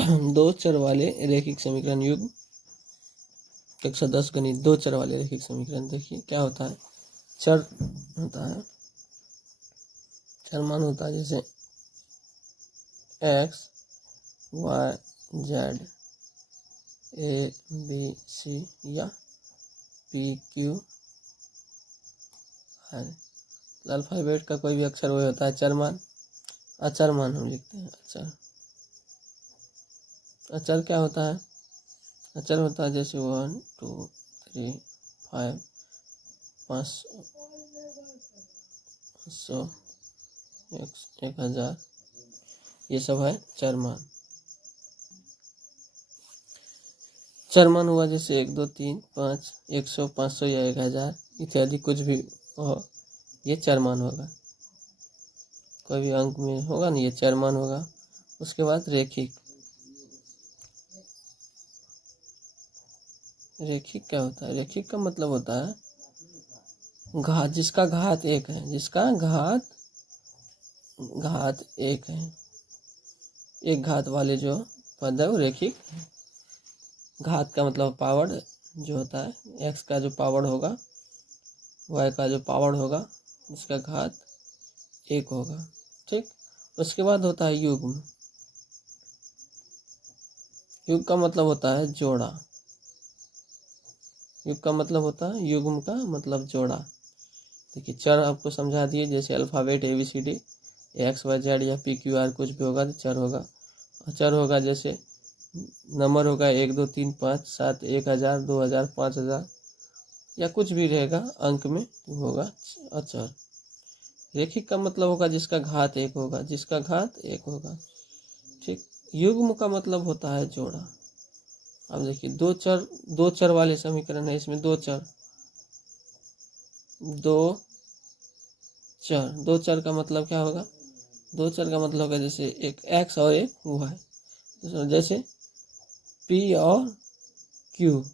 दो चर वाले रैखिक समीकरण युग्म कक्षा 10 गणित। दो चर वाले रैखिक समीकरण देखिए क्या होता है। चर होता है, चर मान होता है जैसे x y z a b c या p q r। अल्फाबेट का कोई भी अक्षर वही होता है चर मान। अचर मान हम लिखते हैं अचर। अचर क्या होता है? अचर होता है जैसे 1 2 3 5 500 1000, ये सब है चर मान। चर मान हुआ जैसे 1 2 3 5 100 500 या 1000 इत्यादि कुछ भी हो, ये चर मान होगा। कोई भी अंक में होगा ना, ये चर मान होगा। उसके बाद रैखिक। रैखिक क्या होता है? रैखिक का मतलब होता है घात, जिसका घात एक है, जिसका घात एक है। एक घात वाले जो पद है वो रैखिक है। घात का मतलब पावर जो होता है, x का जो पावर होगा, y का जो पावर होगा, जिसका घात एक होगा। ठीक। उसके बाद होता है युग्म। युग्म का मतलब होता है जोड़ा। युग्म का मतलब होता है, युग्म का मतलब जोड़ा। देखिए चर आपको समझा दिए, जैसे अल्फ़ाबेट ABCD XYZ या PQR कुछ भी होगा तो चर होगा। और चर होगा जैसे नंबर होगा 1 2 3 5 7 1000 2000 5000 या कुछ भी रहेगा अंक में होगा अचर। रैखिक का मतलब होगा जिसका घात एक होगा, जिसका घात एक होगा। ठीक। युग्म का मतलब होता है जोड़ा। अब देखिए दो चर वाले समीकरण है, इसमें दो चर दो चर का मतलब क्या होगा? दो चर का मतलब होगा जैसे एक x और एक y। जैसे p और q,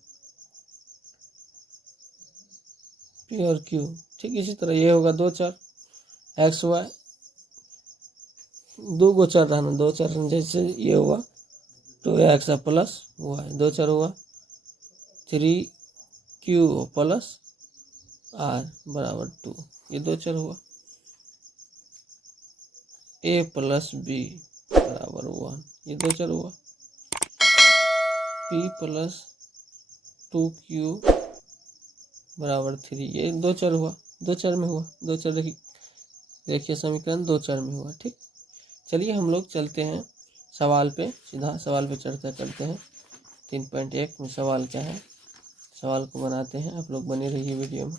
p और q। ठीक इसी तरह ये होगा दो चर x y। दो गो चर रहना, दो चर जैसे ये हुआ 2x प्लस y, दो चर हुआ 3q प्लस r बराबर 2, ये दो चर हुआ। a प्लस b बराबर 1, ये दो चर हुआ। p प्लस 2q बराबर 3, ये दो चर हुआ। दो चर में हुआ, दो चर देखिए समीकरण दो चर में हुआ। ठीक। चलिए हम लोग चलते हैं सवाल पे, सीधा सवाल पे चर्चा करते हैं। 3.1 में सवाल क्या है, सवाल को बनाते हैं। आप लोग बने रहिए वीडियो में।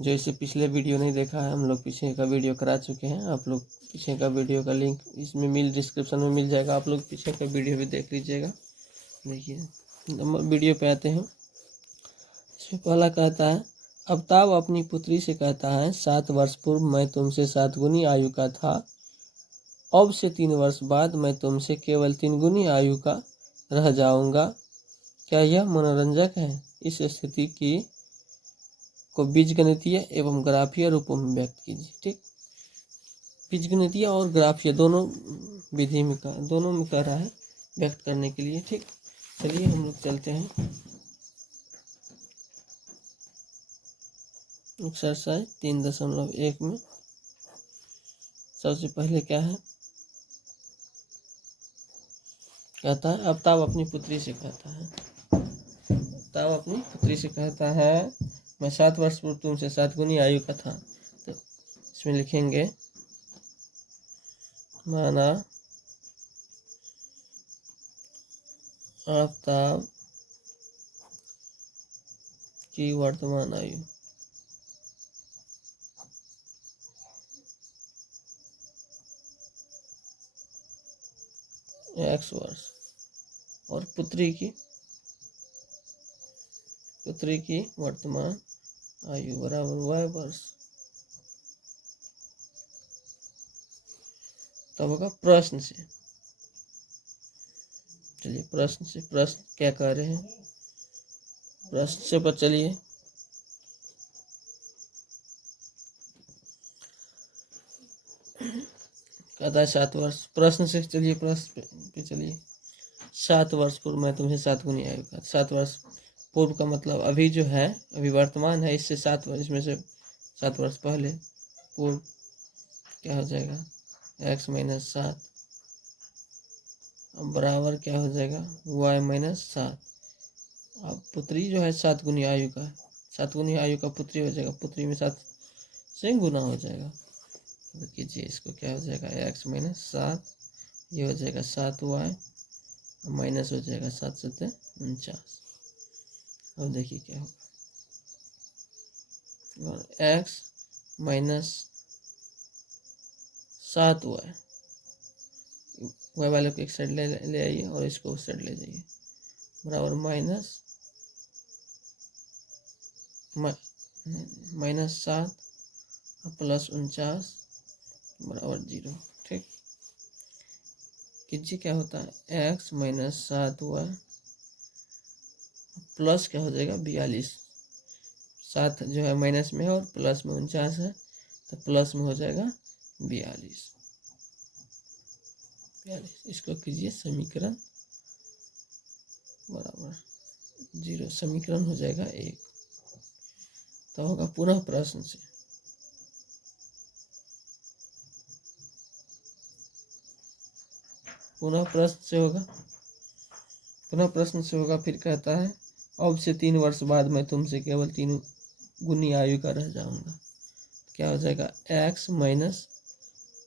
जो इसे पिछले वीडियो नहीं देखा है, हम लोग पीछे का वीडियो करा चुके हैं। आप लोग पीछे का वीडियो का लिंक इसमें डिस्क्रिप्शन में मिल जाएगा, आप लोग पीछे का वीडियो भी देख लीजिएगा। देखिए वीडियो पे आते हैं। इसमें पहला कहता है, अमिताभ अपनी पुत्री से कहता है 7 वर्ष पूर्व मैं तुमसे 7 गुनी आयु का था, अब से 3 वर्ष बाद मैं तुमसे केवल 3 गुनी आयु का रह जाऊंगा। क्या यह मनोरंजक है? इस स्थिति की को बीजगणितीय एवं ग्राफीय रूपों में व्यक्त कीजिए। ठीक। बीजगणितीय और ग्राफीय दोनों विधि में दोनों में कह रहा है व्यक्त करने के लिए। ठीक। चलिए हम लोग चलते हैं एक्सरसाइज 3.1 में। सबसे पहले क्या है, कहता है अमिताभ अपनी पुत्री से कहता है, अमिताभ अपनी पुत्री से कहता है मैं 7 वर्ष पूर्व तुमसे 7 गुनी आयु का था। तो इसमें लिखेंगे माना अमिताभ की वर्तमान आयु x वर्ष और पुत्री की वर्तमान आयु बराबर y वर्ष। तब होगा प्रश्न से। चलिए प्रश्न क्या कह रहे हैं, प्रश्न से पर चलिए। कहता है 7 वर्ष। प्रश्न से चलिए, प्रश्न पे चलिए। 7 वर्ष पूर्व, मैं तुम्हें 7 गुनी आयु का, 7 वर्ष पूर्व का मतलब अभी जो है, अभी वर्तमान है, इससे 7 वर्ष, इसमें से 7 वर्ष पहले पूर्व क्या हो जाएगा, x माइनस 7 बराबर क्या हो जाएगा, y माइनस 7। अब पुत्री जो है 7 गुनी आयु का, 7 गुनी आयु का पुत्री हो जाएगा, पुत्री में 7 से गुना हो जाएगा। तो कीजिए, इसको क्या हो जाएगा, x माइनस 7, ये हो जाएगा 7y, माइनस हो जाएगा 7 सत्ते 49। अब देखिए क्या होगा, और x माइनस 7y, वाई वाले को एक साइड ले आइए और इसको उस साइड ले जाइए, बराबर माइनस 7 प्लस 49 बराबर 0। ठीक, कीजिए क्या होता है, x माइनस 7y प्लस क्या हो जाएगा 42। 7 जो है माइनस में है और प्लस में 49 है, तो प्लस में हो जाएगा 42। इसको कीजिए समीकरण बराबर 0, समीकरण हो जाएगा 1। तो होगा पुनः प्रश्न से, पुनः प्रश्न से होगा, पुनः प्रश्न से होगा। फिर कहता है अब से 3 वर्ष बाद मैं तुमसे केवल 3 गुनी आयु का रह जाऊंगा। क्या हो जाएगा, x माइनस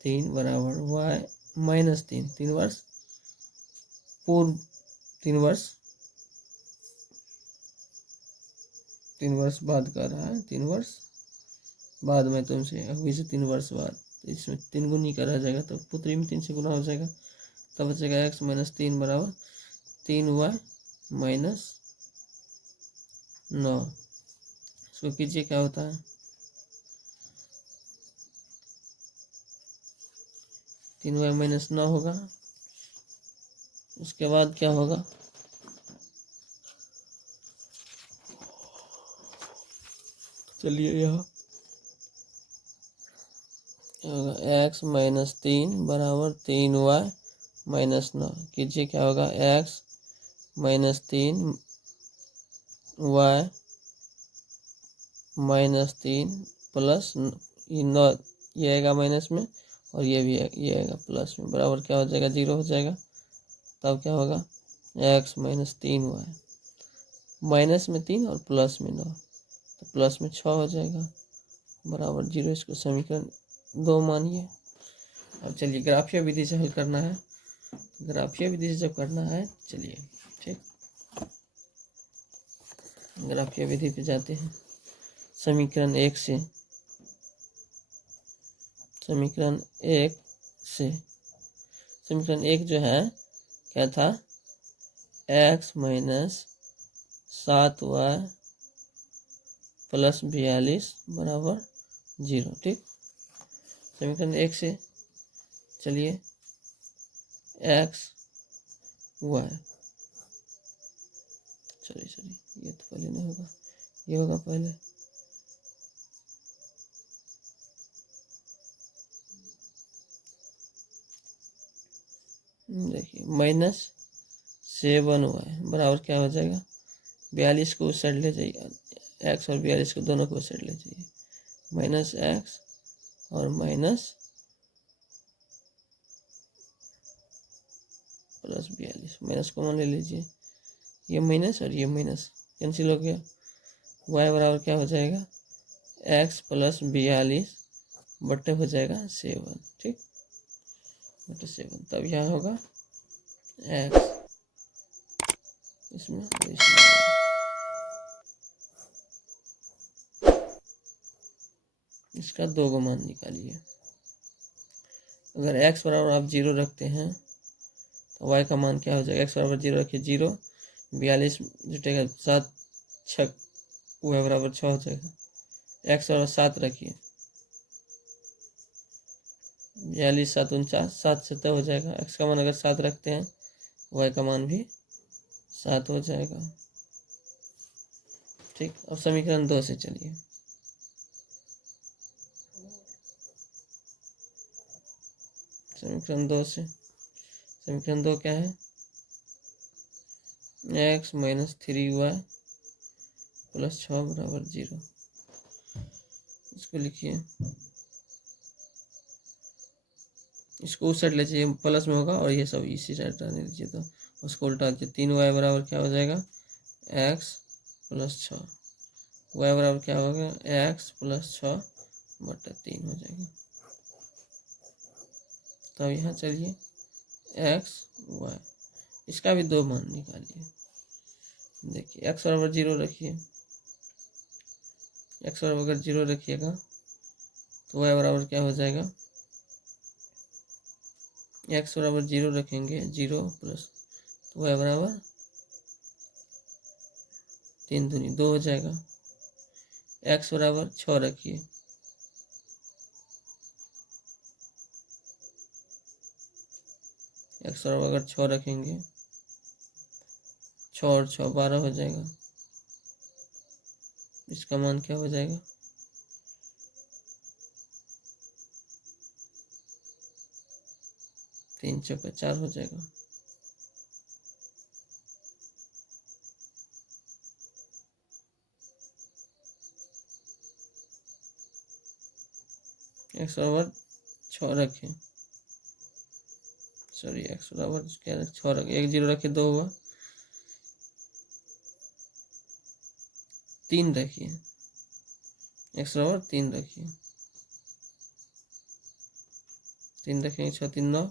3 बराबर y माइनस 3, 3 वर्ष पूर्व, 3 वर्ष, 3 वर्ष बाद कर रहा है, 3 वर्ष बाद में तुमसे, अभी से 3 वर्ष बाद, तो इसमें 3 गुनी का रह जाएगा, तो पुत्री में 3 से गुना हो जाएगा, तब बचेगा x माइनस 3 बराबर 3y माइनस 9। इसको कीजिए क्या होता है, 3y माइनस 9 होगा। उसके बाद क्या होगा, चलिए यहाँ होगा x माइनस 3 बराबर 3y माइनस 9। कीजिए क्या होगा, x minus 3 y minus 3 plus ये 9, ये आएगा माइनस में और ये भी ये आएगा प्लस में, बराबर क्या हो जाएगा, 0 हो जाएगा। तब क्या होगा, x माइनस 3y, माइनस में 3 और प्लस में 9, तो प्लस में 6 हो जाएगा, बराबर 0। इसको समीकरण 2 मानिए। अब चलिए ग्राफीय विधि से हल करना है, ग्राफीय विधि से जब करना है, चलिए ठीक, ग्राफीय विधि पे जाते हैं। समीकरण 1 से, समीकरण 1 से, समीकरण 1 जो है क्या था, x माइनस 7y प्लस 42 बराबर 0। ठीक, समीकरण 1 से चलिए x y, सॉरी ये तो पहले नहीं होगा, ये होगा पहले, देखिए माइनस 7y बराबर क्या हो जाएगा, 42 को उस साइड ले जाइए, x और 42 को दोनों को उस साइड ले जाइए, माइनस x और माइनस प्लस 42, माइनस कॉमन ले लीजिए, ये माइनस और ये माइनस कैंसिल हो गया, y बराबर क्या हो जाएगा, x प्लस 42 बट्टे हो जाएगा 7। ठीक, बट्टे 7, तब यहाँ होगा x इसमें और इसमें, इसका 2 को मान निकालिए। अगर x बराबर आप 0 रखते हैं तो y का मान क्या हो जाएगा, x बराबर 0 रखिए, 0 42 जुटेगा 7 6, y बराबर 6 हो जाएगा, x बराबर 7 रखिए, 42 7 49, 7 से तय हो जाएगा, x का मान अगर 7 रखते हैं y का मान भी 7 हो जाएगा। ठीक, अब समीकरण 2 से चलिए, समीकरण 2 से, समीकरण 2 क्या है, x माइनस 3y प्लस 6 बराबर 0। इसको लिखिए, इसको उस साइड ले जाइए, प्लस में होगा और ये सब इसी साइड रहने दीजिए, तो उसको उल्टा दीजिए। 3y बराबर क्या हो जाएगा, x प्लस 6, y बराबर क्या होगा, x प्लस 6 बटा 3 हो जाएगा। तब यहाँ चलिए x y, इसका भी 2 मान निकालिए। देखिए x बराबर 0 रखिए, x बराबर अगर 0 रखिएगा तो y बराबर क्या हो जाएगा, x बराबर 0 रखेंगे, 0 प्लस, तो y बराबर 3 दूनी 2 हो जाएगा। x बराबर 6 रखिए, x बराबर अगर 6 रखेंगे, 6 और 6 12 हो जाएगा। इसका मान क्या हो जाएगा, 3 चौका 4 हो जाएगा। x बराबर 6 रखें, सॉरी x बराबर क्या रखें, 6 रखें, 1 0 रखे 2 हुआ, 3 रखिए, x बराबर 3 रखिए, 3 रखेंगे, 6 3 9,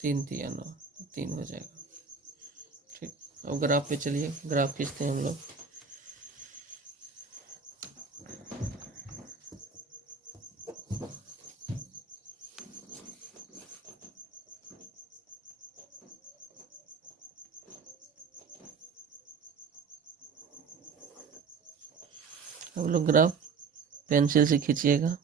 3 3 9, 3 हो जाएगा। ठीक, अब ग्राफ पे चलिए, ग्राफ खींचते हैं हम लोग। हम लोग ग्राफ पेंसिल से खींचिएगा।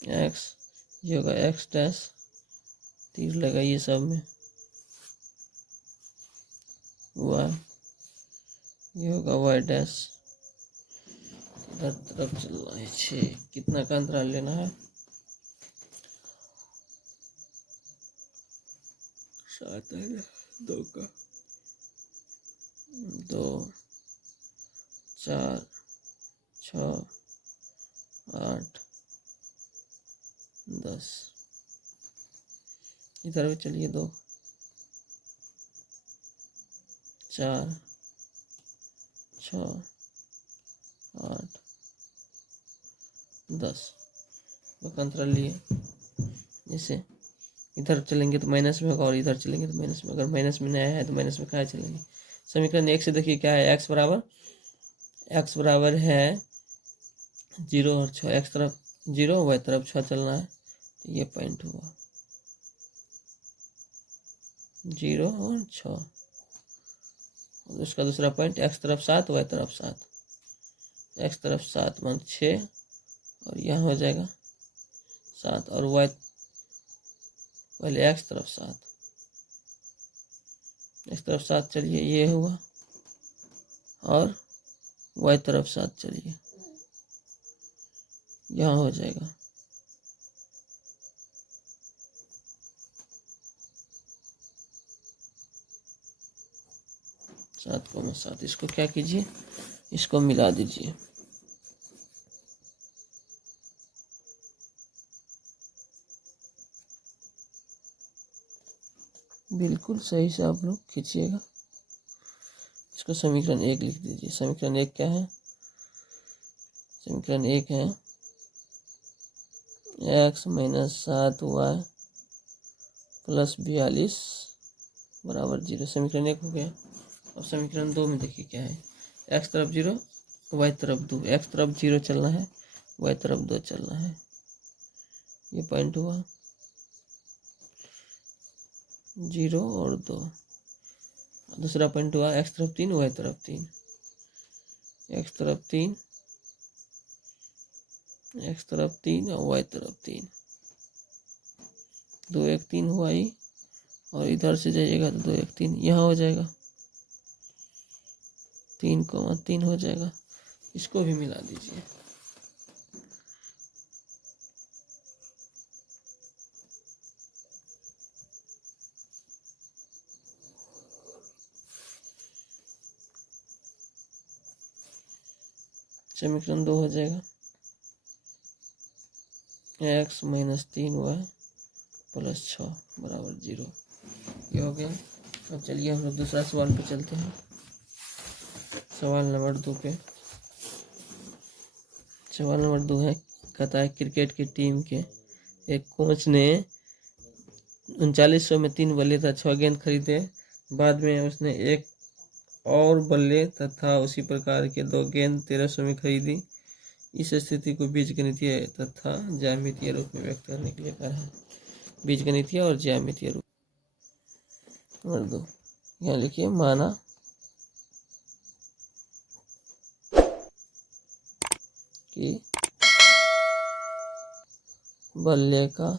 x ये होगा x डैश, तीर लगाइए सब में, y ये होगा y डैश, इधर तरफ चलना है 6, कितना का अंतराल लेना है, 7 है ना, 2 का, 2 4 6 8 10, इधर भी चलिए, 2 4 6 8 10 अंतराल लिए। जैसे इधर चलेंगे तो माइनस में होगा और इधर चलेंगे तो माइनस में, अगर माइनस में नया है तो माइनस में कहाँ चलेंगे। समीकरण 1 से देखिए क्या है, x बराबर है 0 और 6, x तरफ 0 y तरफ 6 चलना है, तो ये पॉइंट हुआ 0 और 6। उसका दूसरा पॉइंट x तरफ 7 y तरफ 7, x तरफ 7 मान 6 और यहाँ हो जाएगा 7, और y पहले x तरफ 7, x तरफ 7 चलिए, ये हुआ, और y तरफ 7 चलिए, यहाँ हो जाएगा 7,7। इसको क्या कीजिए, इसको मिला दीजिए। बिल्कुल सही से आप लोग खींचिएगा। इसको समीकरण 1 लिख दीजिए। समीकरण 1 क्या है, समीकरण 1 है x माइनस 7y प्लस 42 बराबर 0। समीकरण 1 हो गया। अब समीकरण 2 में देखिए क्या है, x तरफ 0 y तरफ 2, x तरफ 0 चलना है, y तरफ 2 चलना है, ये पॉइंट हुआ 0 और 2। दूसरा पॉइंट हुआ x तरफ 3 y तरफ 3, x तरफ 3 x तरफ 3 और y तरफ 3, 2 1 3 हुआ ही, और इधर से जाइएगा तो 2 1 3 यहाँ हो जाएगा, 3,3 हो जाएगा। इसको भी मिला दीजिए। समीकरण 2 हो जाएगा x माइनस 3y प्लस 6 बराबर 0। ये हो गया। अब चलिए हम लोग दूसरा सवाल पे चलते हैं। सवाल नंबर 2 पे, सवाल नंबर 2 है, कहता है क्रिकेट की टीम के एक कोच ने 3900 में 3 बल्ले तथा 6 गेंद खरीदे। बाद में उसने एक और बल्ले तथा उसी प्रकार के 2 गेंद 1300 में खरीदी। इस स्थिति को बीजगणितीय तथा ज्यामितीय रूप में व्यक्त करने के लिए कहा है। बीजगणितीय और ज्यामितीय रूप। नंबर 2 यहाँ लिखिए, माना कि बल्ले का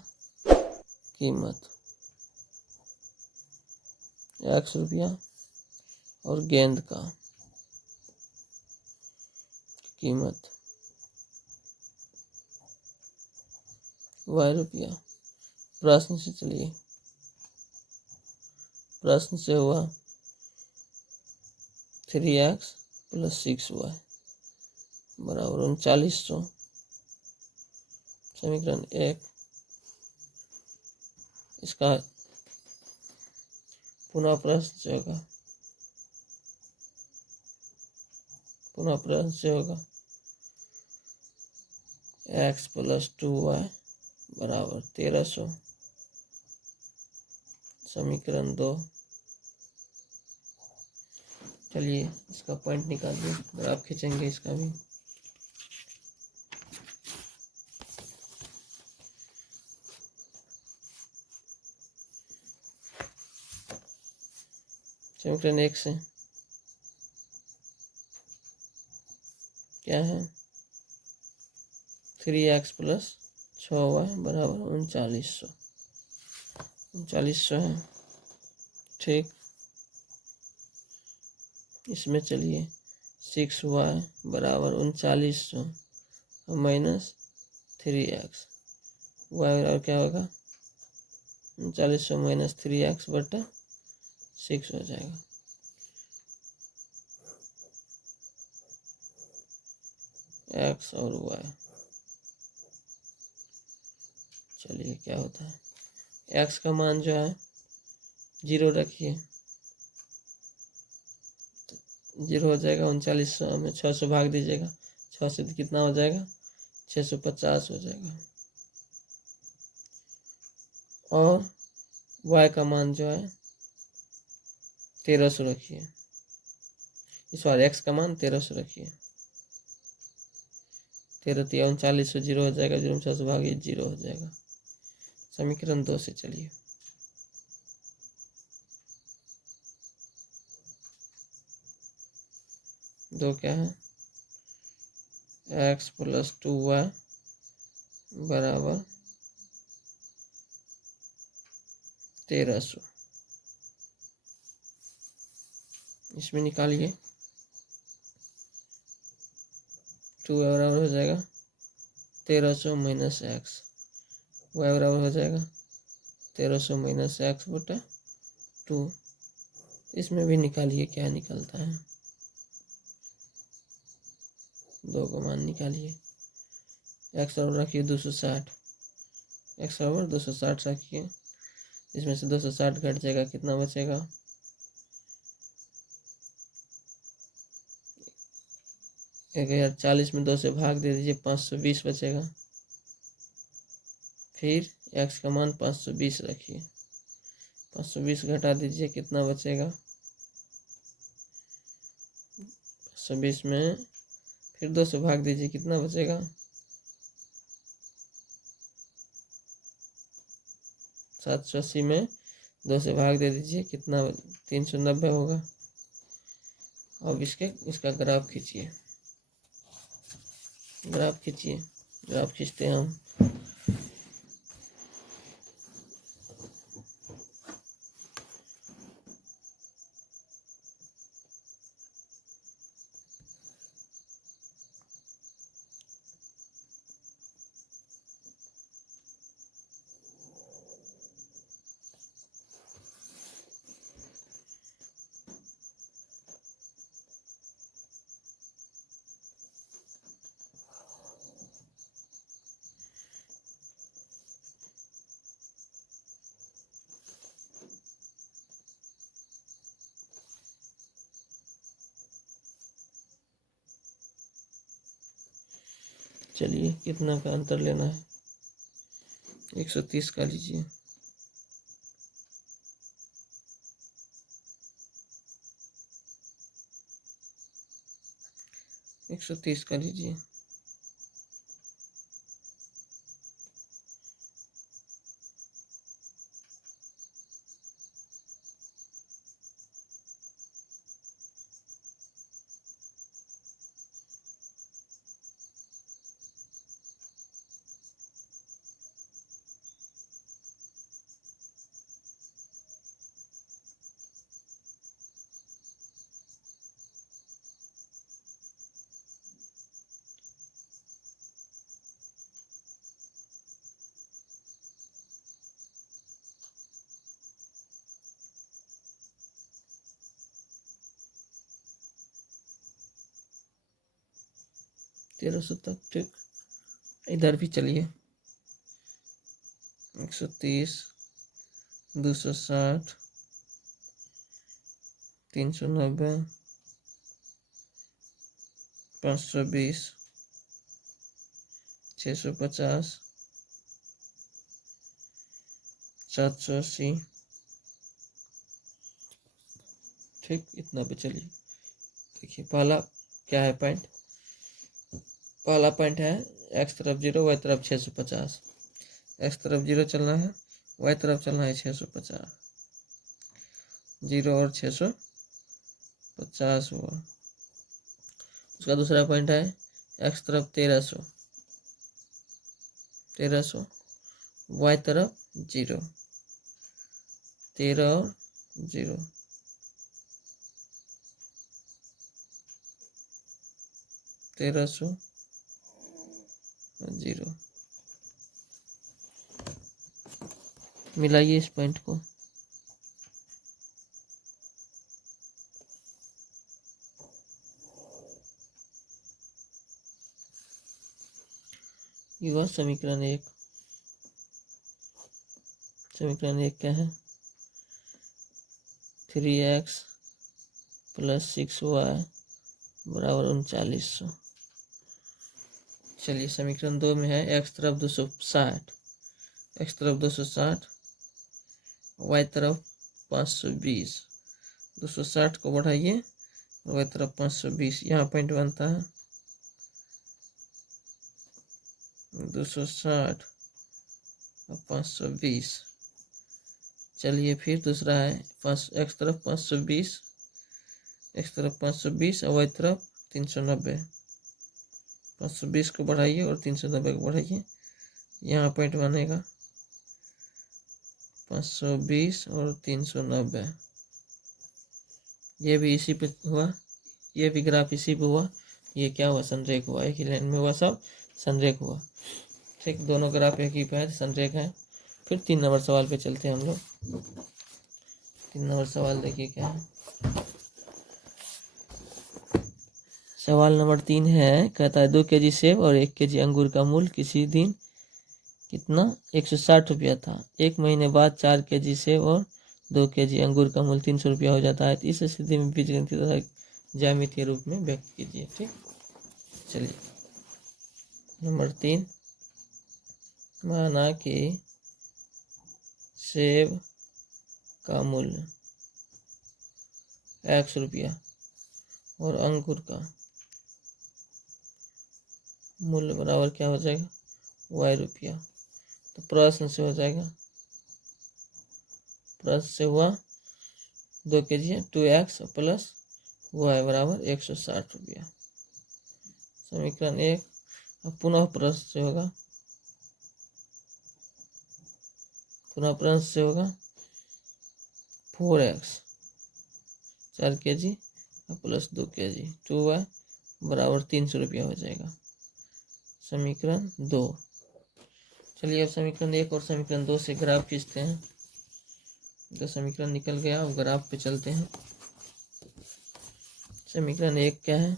कीमत x रुपया और गेंद का कीमत y रुपया। प्रश्न से चलिए, प्रश्न से हुआ 3x प्लस 6y बराबर 3900। समीकरण 1, इसका पुनः प्रश्न से होगा, पुनः प्रश्न से होगा x प्लस 2y बराबर 1300। समीकरण 2, चलिए इसका पॉइंट निकालिए, ग्राफ खींचेंगे इसका भी। समीकरण 1 से क्या है, 3x प्लस 6y बराबर 3900, 3900 है, ठीक। इसमें चलिए 6y बराबर 3900 माइनस 3x, y बराबर क्या होगा, 3900 माइनस 3x बटा 6 हो जाएगा। x और y, चलिए क्या होता है, x का मान जो है 0 रखिए, 0 हो जाएगा। 3900 में 600 भाग दीजिएगा, 6 से कितना हो जाएगा, 650 हो जाएगा। और y का मान जो है 1300 रखिए, इस बार x का मान 1300 रखिए, 13 3900 0 हो जाएगा, 0 में 600 भागिए 0 हो जाएगा। समीकरण 2 से चलिए, दो क्या है, x प्लस 2y बराबर 1300। इसमें निकालिए, 2y बराबर हो जाएगा 1300 माइनस एक्स, y बराबर हो जाएगा 1300 माइनस एक्स बटा 2। इसमें भी निकालिए क्या निकलता है, 2 का मान निकालिए। x बराबर रखिए 260, x बराबर 260 रखिए, इसमें से 260 घट जाएगा, कितना बचेगा, 1040 में 2 से भाग दे दीजिए, 520 बचेगा। फिर x का मान 520 रखिए, 520 घटा दीजिए, कितना बचेगा, 520 में फिर 2 से भाग दीजिए, कितना बचेगा, 780 में 2 से भाग दे दीजिए, कितना 390 होगा। अब इसका ग्राफ खींचिए, ग्राफ खींचिए, ग्राफ खींचते हैं हम। चलिए कितना का अंतर लेना है, 130 का लीजिए। एक 130 का लीजिए। तेरह सौ तक, ठीक। इधर भी चलिए, 130, 260, 390, 520, 650, 780, ठीक। इतना पे चलिए। देखिए पहला क्या है पॉइंट, पहला पॉइंट है एक्स तरफ 0, वाई तरफ 650। एक्स तरफ 0 चलना है, वाई तरफ चलना है 650। 0 और 650 हुआ। उसका दूसरा पॉइंट है एक्स तरफ 1300, 1300, वाई तरफ 0, 13 और 0, 1300 0। मिलाइए इस पॉइंट को। युवा समीकरण 1। समीकरण 1 क्या है, 3x + 6y = 3900। चलिए समीकरण 2 में है x तरफ 260, x तरफ 260, y तरफ 520। 260 को बढ़ाइए और y तरफ 520, यहाँ पॉइंट बनता है 260 और 520। चलिए फिर दूसरा है x तरफ 520, x तरफ 520 और y तरफ 390। 520 को बढ़ाइए और 390 को बढ़ाइए, यहाँ पॉइंट बनेगा 520 और 390। ये भी इसी पे हुआ, ये भी ग्राफ इसी पे हुआ। ये क्या हुआ, संरेख हुआ, एक ही लाइन में हुआ, सब संरेख हुआ, ठीक। दोनों ग्राफ एक ही पे है, संरेख है। फिर 3 नंबर सवाल पे चलते हैं हम लोग। 3 नंबर सवाल देखिए क्या है। सवाल नंबर 3 है, कहता है 2 kg सेब और 1 kg अंगूर का मूल्य किसी दिन कितना 160 रुपया था। 1 महीने बाद 4 kg सेब और 2 kg अंगूर का मूल्य 300 रुपया हो जाता है। तो इस स्थिति में बीजगणितीय तथा ज्यामितीय रूप में व्यक्त कीजिए, ठीक। चलिए नंबर 3, माना कि सेब का मूल्य x रुपया और अंगूर का मूल्य बराबर क्या हो जाएगा, y रुपया। तो प्रश्न से हो जाएगा, प्रश्न से हुआ 2 kg 2x + y = 160 रुपया। समीकरण 1 अब पुनः प्लस से होगा, पुनः प्लस से होगा 4x 4 kg plus 2 kg 2y बराबर 300 रुपया हो जाएगा। समीकरण 2। चलिए अब समीकरण 1 और समीकरण 2 से ग्राफ खींचते हैं। तो समीकरण निकल गया, अब ग्राफ पे चलते हैं। समीकरण 1 क्या है?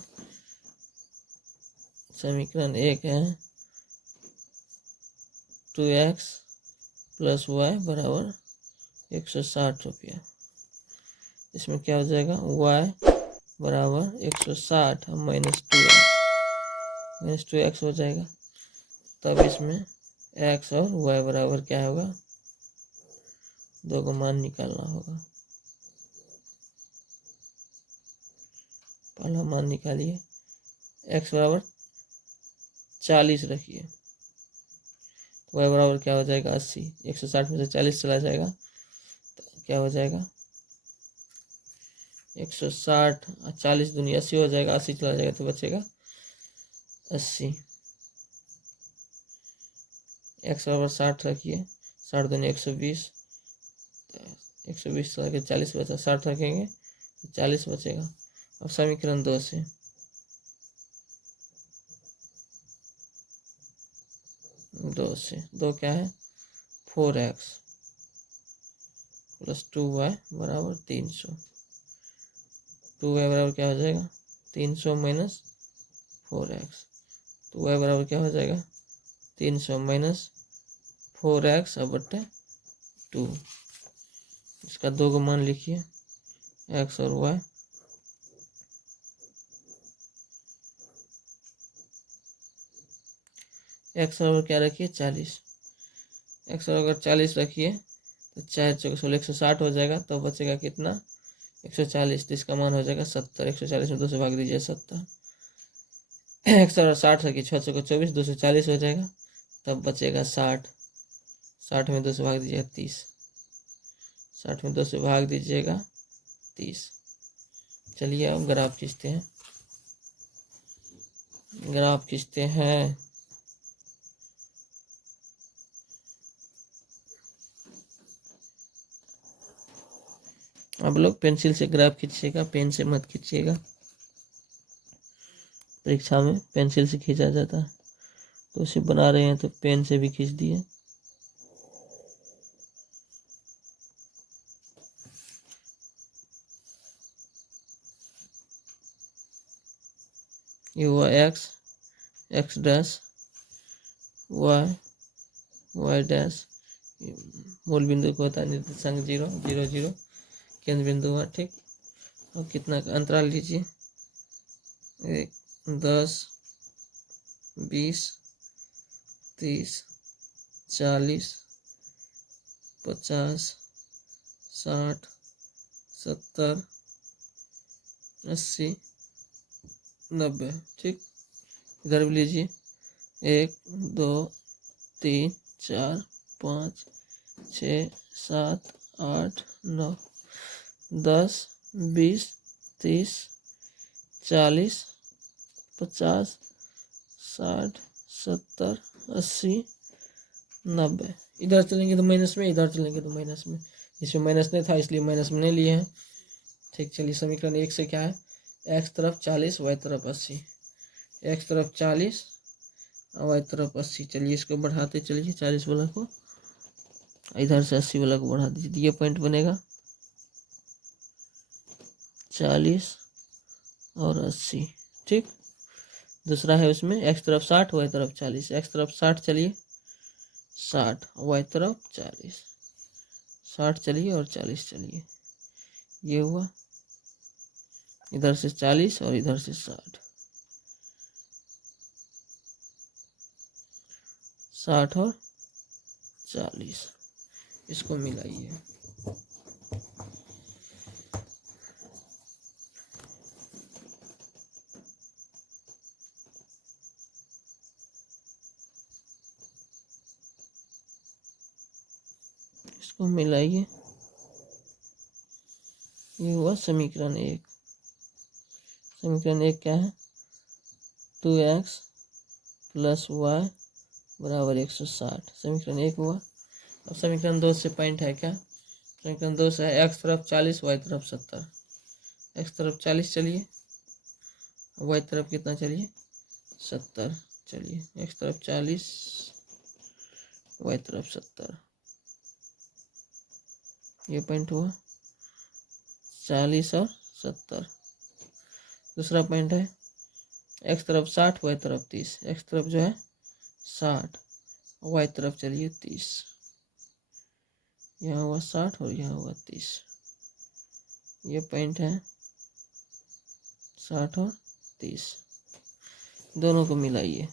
समीकरण 1 है 2x प्लस वाई बराबर 160 रुपया। इसमें क्या हो जाएगा? y बराबर 160 माइनस 2x हो जाएगा। तब इसमें x और y बराबर क्या होगा? 2 का मान निकालना होगा। पहला मान निकालिए, x बराबर 40 रखिए, तो y बराबर क्या हो जाएगा? 80। 160 में से 40 चला जाएगा तो क्या हो जाएगा? 160 40 दूनी 80 हो जाएगा, 80 चला जाएगा तो बचेगा 80। x बराबर 60 रखिए, 60 दूनी 120, 120 चला के 40 बचा, 60 रखेंगे तो 40 बचेगा। अब समीकरण 2 से दो क्या है? 4x प्लस 2y बराबर 300। 2y बराबर क्या हो जाएगा? 300 माइनस 4x। 2y बराबर क्या हो जाएगा? 300 माइनस 4x बटे 2। इसका 2 का मान लिखिए, x और y। x बराबर क्या रखिए? 40। x अगर 40 रखिए तो 4 चौके 16 160 हो जाएगा, तो बचेगा कितना? 140। तो इसका मान हो जाएगा 70। 140 में 2 से भाग दीजिए 70। x और 60 रखिए, 6 चौके 24 240 हो जाएगा, तब बचेगा 60। 60 में 2 से भाग दीजिएगा 30। 60 में 2 से भाग दीजिएगा 30। चलिए अब ग्राफ खींचते हैं। ग्राफ खींचते हैं। आप लोग पेंसिल से ग्राफ खींचिएगा, पेन से मत खींचिएगा। परीक्षा में पेंसिल से खींचा जाता है, तो उसे बना रहे हैं तो पेन से भी खींच दिए। ये हुआ x डैश, y डैश, मूल बिंदु को होता है निर्देशांक 0 0 0, केंद्र बिंदु हुआ। ठीक, अब कितना का अंतराल लीजिए? 10 20 30 40 50 60 70 80 90। ठीक, इधर भी लीजिए, 1 2 3 4 5 6 7 8 9 10 20 30 40 50 60 70 80 90। इधर चलेंगे तो माइनस में, इधर चलेंगे तो माइनस में। इसमें माइनस नहीं था इसलिए माइनस में नहीं लिए हैं। ठीक, चलिए समीकरण 1 से क्या है? x तरफ 40 y तरफ 80। x तरफ 40 और y तरफ 80। चलिए इसको बढ़ाते चलिए, 40 वाला को इधर से 80 वाला को बढ़ा दीजिए, ये पॉइंट बनेगा 40 और 80। ठीक, दूसरा है उसमें x तरफ 60 y तरफ 40। x तरफ 60 चलिए 60, y तरफ 40। 60 चलिए और 40 चलिए, ये हुआ। इधर से 40 और इधर से 60। 60 और 40 इसको मिलाइए। इसको मिलाइए, ये हुआ समीकरण 1। समीकरण 1 क्या है? 2x प्लस वाई बराबर 160। समीकरण 1 हुआ। अब समीकरण 2 से पॉइंट है क्या? समीकरण 2 से है एक्स तरफ 40 वाई तरफ 70। एक्स तरफ 40 चलिए, वाई तरफ कितना चलिए 70। चलिए एक्स तरफ 40 वाई तरफ 70, ये पॉइंट हुआ 40 और 70। दूसरा पॉइंट है एक्स तरफ 60 वाई तरफ 30। एक्स तरफ जो है 60, वाई तरफ चलिए 30। यहाँ हुआ 60 और यहाँ हुआ 30, ये पॉइंट है 60 और 30। दोनों को मिलाइए,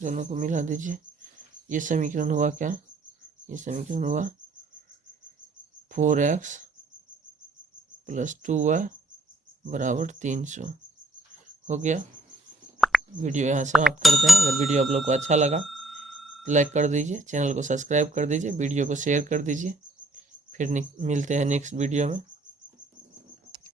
दोनों को मिला दीजिए। ये समीकरण हुआ क्या? ये समीकरण हुआ 4x प्लस 2y बराबर 300। हो गया। वीडियो यहाँ समाप्त करते हैं। अगर वीडियो आप लोग को अच्छा लगा तो लाइक कर दीजिए, चैनल को सब्सक्राइब कर दीजिए, वीडियो को शेयर कर दीजिए। फिर मिलते हैं नेक्स्ट वीडियो में।